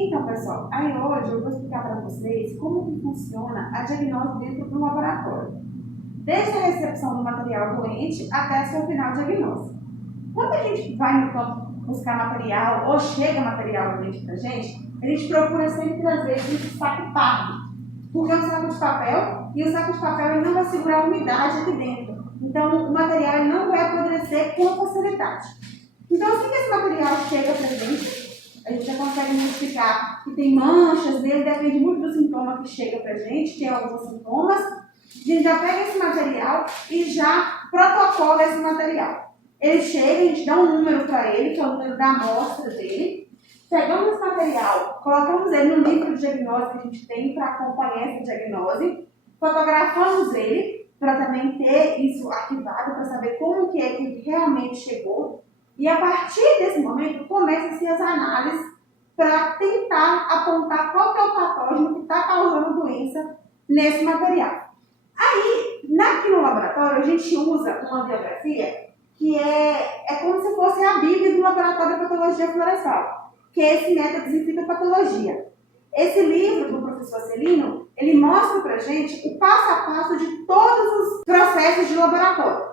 Então, pessoal, aí hoje eu vou explicar para vocês como que funciona a diagnose dentro do laboratório. Desde a recepção do material doente até seu final diagnóstico. Quando a gente vai no campo buscar material ou chega material doente para a gente procura sempre trazer esse saco pardo. Porque é um saco de papel e o saco de papel ele não vai segurar a umidade aqui dentro. Então, o material ele não vai apodrecer com facilidade. Então, assim que esse material chega para a gente já consegue identificar que tem manchas nele, depende muito do sintoma que chega para a gente, tem alguns sintomas. A gente já pega esse material e já protocola esse material. Ele chega, a gente dá um número para ele, que é o número da amostra dele. Pegamos esse material, colocamos ele no livro de diagnóstico que a gente tem para acompanhar essa diagnose, fotografamos ele para também ter isso arquivado, para saber como que é que realmente chegou. E a partir desse momento, começam-se as análises para tentar apontar qual que é o patógeno que está causando doença nesse material. Aí, aqui no laboratório, a gente usa uma bibliografia que é como se fosse a Bíblia do Laboratório de Patologia Florestal, que é esse método de fitopatologia. Esse livro do professor Celino, ele mostra para a gente o passo a passo de todos os processos de laboratório.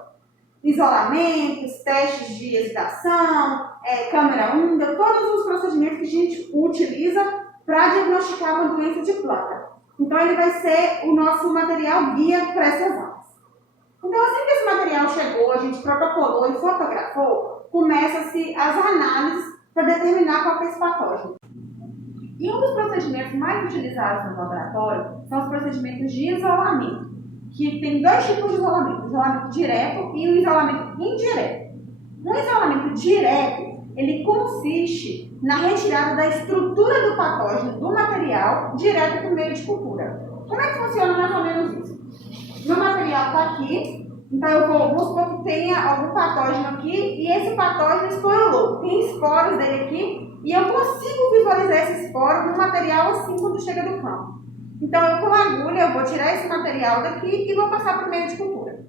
Isolamentos, testes de exudação, câmera úmida, todos os procedimentos que a gente utiliza para diagnosticar uma doença de planta. Então, ele vai ser o nosso material guia para essas áreas. Então, assim que esse material chegou, a gente protocolou e fotografou, começam-se as análises para determinar qual é esse patógeno. E um dos procedimentos mais utilizados no laboratório são os procedimentos de isolamento, que tem dois tipos de isolamento, o isolamento direto e o isolamento indireto. O isolamento direto, ele consiste na retirada da estrutura do patógeno do material direto para o meio de cultura. Como é que funciona mais ou menos isso? Meu material está aqui, então vamos supor que tenha algum patógeno aqui e esse patógeno esporulou. Tem esporos dele aqui e eu consigo visualizar esse esporo no material assim quando chega do campo. Então, eu com a agulha, eu vou tirar esse material daqui e vou passar para o meio de cultura.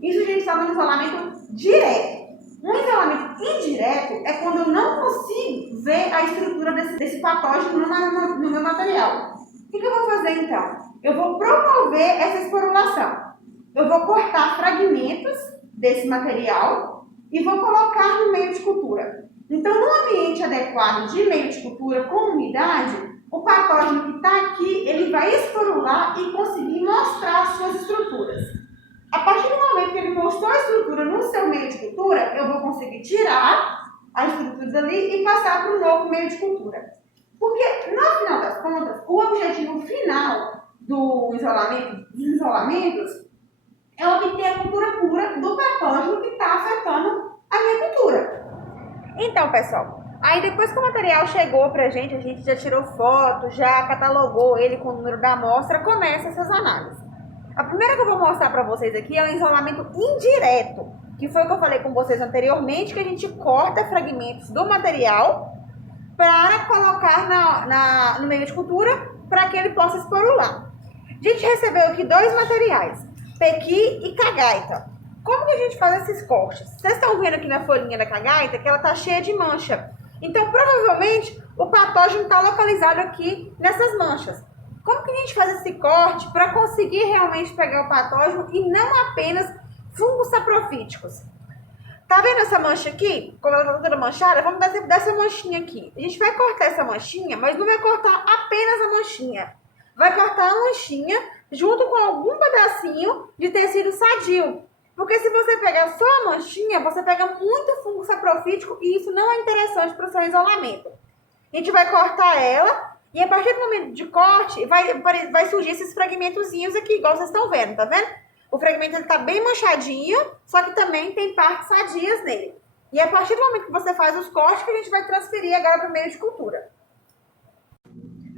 Isso a gente chama de isolamento direto. Um isolamento indireto é quando eu não consigo ver a estrutura desse patógeno no meu material. O que eu vou fazer então? Eu vou promover essa esporulação. Eu vou cortar fragmentos desse material e vou colocar no meio de cultura. Então, num ambiente adequado de meio de cultura com umidade, o patógeno que está aqui, ele vai esporular e conseguir mostrar as suas estruturas. A partir do momento que ele mostrou a estrutura no seu meio de cultura, eu vou conseguir tirar a estrutura dali e passar para o novo meio de cultura. Porque, no final das contas, o objetivo final dos isolamentos é obter a cultura pura do patógeno que está afetando a minha cultura. Então, pessoal, aí depois que o material chegou pra gente, a gente já tirou foto, já catalogou ele com o número da amostra, começa essas análises. A primeira que eu vou mostrar pra vocês aqui é o isolamento indireto, que foi o que eu falei com vocês anteriormente, que a gente corta fragmentos do material para colocar no meio de cultura para que ele possa esporular. A gente recebeu aqui dois materiais, pequi e cagaita. Como que a gente faz esses cortes? Vocês estão vendo aqui na folhinha da cagaita que ela está cheia de mancha. Então, provavelmente, o patógeno está localizado aqui nessas manchas. Como que a gente faz esse corte para conseguir realmente pegar o patógeno e não apenas fungos saprofíticos? Tá vendo essa mancha aqui? Como ela está toda manchada, vamos dar essa manchinha aqui. A gente vai cortar essa manchinha, mas não vai cortar apenas a manchinha. Vai cortar a manchinha junto com algum pedacinho de tecido sadio. Porque se você pegar só a manchinha, você pega muito fungo saprofítico e isso não é interessante para o seu isolamento. A gente vai cortar ela e a partir do momento de corte vai surgir esses fragmentozinhos aqui, igual vocês estão vendo, tá vendo? O fragmento está bem manchadinho, só que também tem partes sadias nele. E a partir do momento que você faz os cortes, que a gente vai transferir agora para o meio de cultura.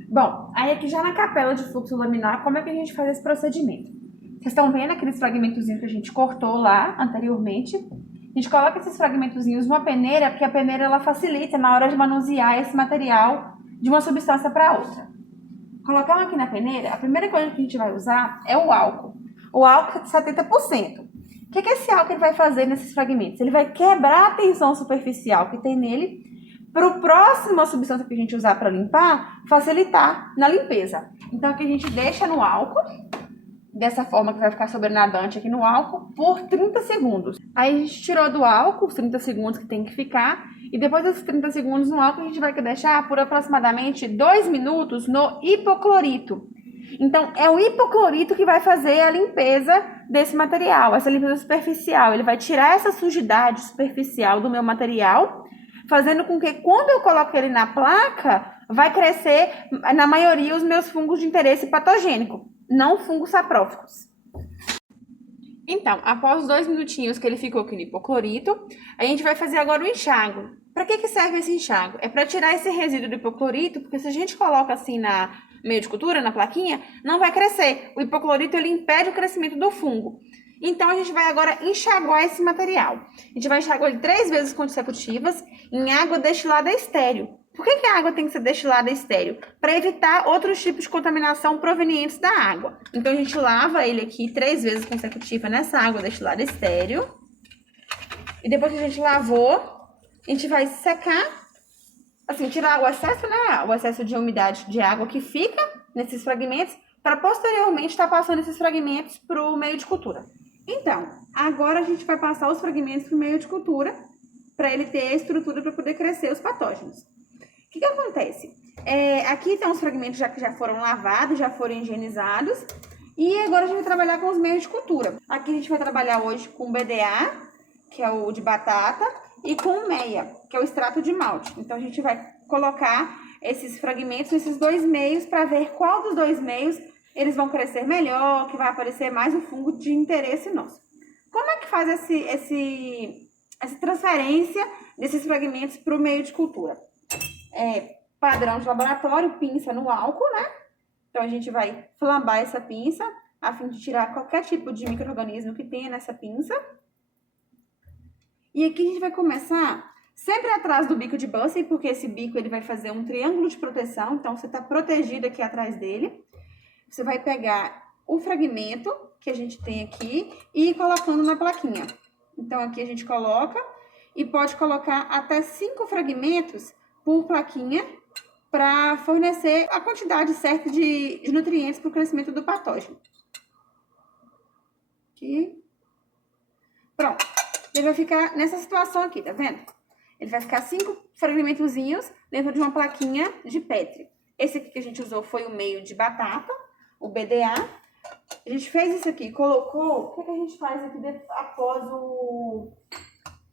Bom, aí aqui já na capela de fluxo laminar, como é que a gente faz esse procedimento? Vocês estão vendo aqueles fragmentozinhos que a gente cortou lá anteriormente? A gente coloca esses fragmentozinhos numa peneira, porque a peneira ela facilita na hora de manusear esse material de uma substância para outra. Colocamos aqui na peneira, a primeira coisa que a gente vai usar é o álcool. O álcool é de 70%. O que esse álcool vai fazer nesses fragmentos? Ele vai quebrar a tensão superficial que tem nele para o próximo substância que a gente usar para limpar, facilitar na limpeza. Então aqui a gente deixa no álcool, dessa forma que vai ficar sobrenadante aqui no álcool, por 30 segundos. Aí a gente tirou do álcool os 30 segundos que tem que ficar, e depois desses 30 segundos no álcool a gente vai deixar por aproximadamente 2 minutos no hipoclorito. Então é o hipoclorito que vai fazer a limpeza desse material, essa limpeza superficial. Ele vai tirar essa sujidade superficial do meu material, fazendo com que quando eu coloco ele na placa, vai crescer, na maioria, os meus fungos de interesse patogênico, não fungos sapróficos. Então, após os 2 minutinhos que ele ficou aqui no hipoclorito, a gente vai fazer agora o enxágue. Para que serve esse enxágue? É para tirar esse resíduo do hipoclorito, porque se a gente coloca assim na meio de cultura, na plaquinha, não vai crescer. O hipoclorito, ele impede o crescimento do fungo. Então, a gente vai agora enxaguar esse material. A gente vai enxaguar ele 3 vezes consecutivas em água destilada estéril. Por que a água tem que ser destilada estéril? Para evitar outros tipos de contaminação provenientes da água. Então, a gente lava ele aqui 3 vezes consecutivas nessa água destilada estéril. E depois que a gente lavou, a gente vai secar, assim, tirar o excesso, né? O excesso de umidade de água que fica nesses fragmentos, para posteriormente estar passando esses fragmentos para o meio de cultura. Então, agora a gente vai passar os fragmentos para o meio de cultura, para ele ter a estrutura para poder crescer os patógenos. O que acontece? Aqui estão os fragmentos que já foram lavados, já foram higienizados, e agora a gente vai trabalhar com os meios de cultura. Aqui a gente vai trabalhar hoje com o BDA, que é o de batata, e com o MEIA, que é o extrato de malte. Então a gente vai colocar esses fragmentos nesses 2 meios para ver qual dos 2 meios eles vão crescer melhor, que vai aparecer mais o fungo de interesse nosso. Como é que faz essa transferência desses fragmentos para o meio de cultura? Padrão de laboratório, pinça no álcool, né? Então a gente vai flambar essa pinça a fim de tirar qualquer tipo de micro-organismo que tenha nessa pinça. E aqui a gente vai começar sempre atrás do bico de Bussey, porque esse bico ele vai fazer um triângulo de proteção, então você está protegido aqui atrás dele. Você vai pegar o fragmento que a gente tem aqui e ir colocando na plaquinha. Então aqui a gente coloca e pode colocar até 5 fragmentos por plaquinha para fornecer a quantidade certa de nutrientes para o crescimento do patógeno. Aqui. Pronto. Ele vai ficar nessa situação aqui, tá vendo? Ele vai ficar 5 fragmentozinhos dentro de uma plaquinha de Petri. Esse aqui que a gente usou foi o meio de batata, o BDA. A gente fez isso aqui, colocou... O que a gente faz aqui após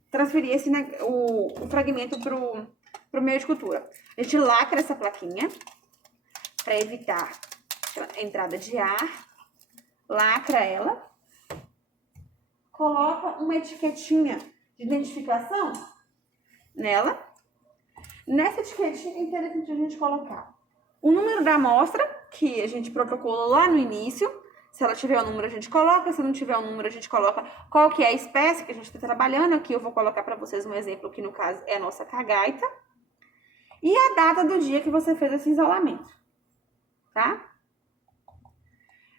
transferir o fragmento pro meio de cultura? A gente lacra essa plaquinha para evitar a entrada de ar. Lacra ela. Coloca uma etiquetinha de identificação nela. Nessa etiquetinha é interessante a gente colocar o número da amostra, que a gente protocolou lá no início. Se ela tiver o número, a gente coloca. Se não tiver o número, a gente coloca qual que é a espécie que a gente está trabalhando. Aqui eu vou colocar para vocês um exemplo, que no caso é a nossa cagaita. E a data do dia que você fez esse isolamento, tá?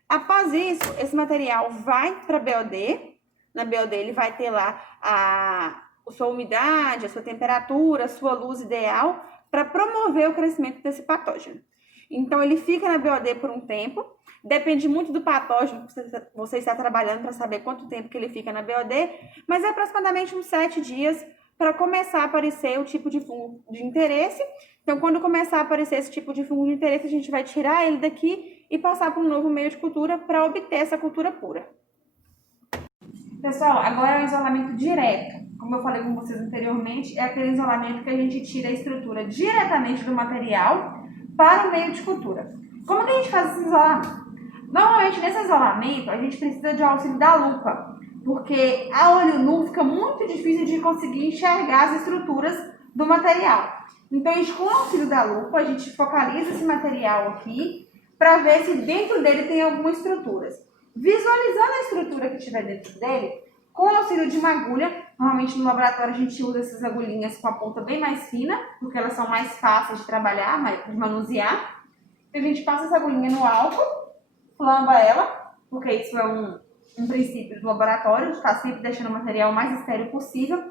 Após isso, esse material vai para a BOD. Na BOD ele vai ter lá a sua umidade, a sua temperatura, a sua luz ideal para promover o crescimento desse patógeno. Então, ele fica na BOD por um tempo. Depende muito do patógeno que você está trabalhando para saber quanto tempo que ele fica na BOD, mas é aproximadamente uns 7 dias para começar a aparecer o tipo de fungo de interesse. Então, quando começar a aparecer esse tipo de fungo de interesse, a gente vai tirar ele daqui e passar para um novo meio de cultura para obter essa cultura pura. Pessoal, agora é o isolamento direto. Como eu falei com vocês anteriormente, é aquele isolamento que a gente tira a estrutura diretamente do material para o meio de cultura. Como que a gente faz esse isolamento? Normalmente, nesse isolamento, a gente precisa de auxílio da lupa, porque a olho nu fica muito difícil de conseguir enxergar as estruturas do material. Então, com o auxílio da lupa, a gente focaliza esse material aqui para ver se dentro dele tem algumas estruturas. Visualizando a estrutura que tiver dentro dele, com o auxílio de uma agulha, normalmente no laboratório a gente usa essas agulhinhas com a ponta bem mais fina, porque elas são mais fáceis de trabalhar, de manusear. A gente passa essa agulhinha no álcool, flamba ela, porque isso é um princípio do laboratório, de estar sempre deixando o material o mais estéril possível.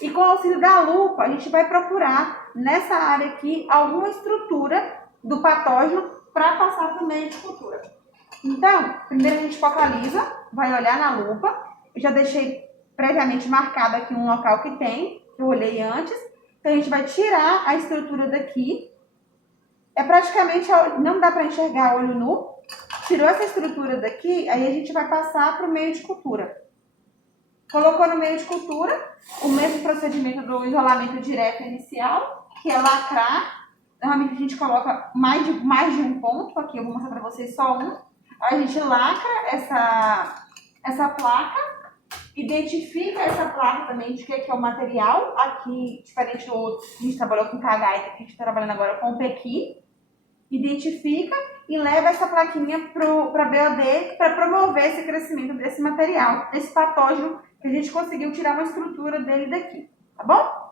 E com o auxílio da lupa, a gente vai procurar nessa área aqui alguma estrutura do patógeno para passar para o meio de cultura. Então, primeiro a gente focaliza, vai olhar na lupa. Eu já deixei previamente marcado aqui um local que tem, que eu olhei antes. Então, a gente vai tirar a estrutura daqui. É praticamente, não dá para enxergar olho nu. Tirou essa estrutura daqui, aí a gente vai passar para o meio de cultura. Colocou no meio de cultura, o mesmo procedimento do isolamento direto inicial, que é lacrar. Normalmente a gente coloca mais de um ponto, aqui eu vou mostrar para vocês só um. Aí a gente lacra essa placa, identifica essa placa também de que é o material. Aqui, diferente do outro, a gente trabalhou com KH, a gente está trabalhando agora com PEQI. Identifica e leva essa plaquinha para a BOD para promover esse crescimento desse material, desse patógeno que a gente conseguiu tirar uma estrutura dele daqui, tá bom?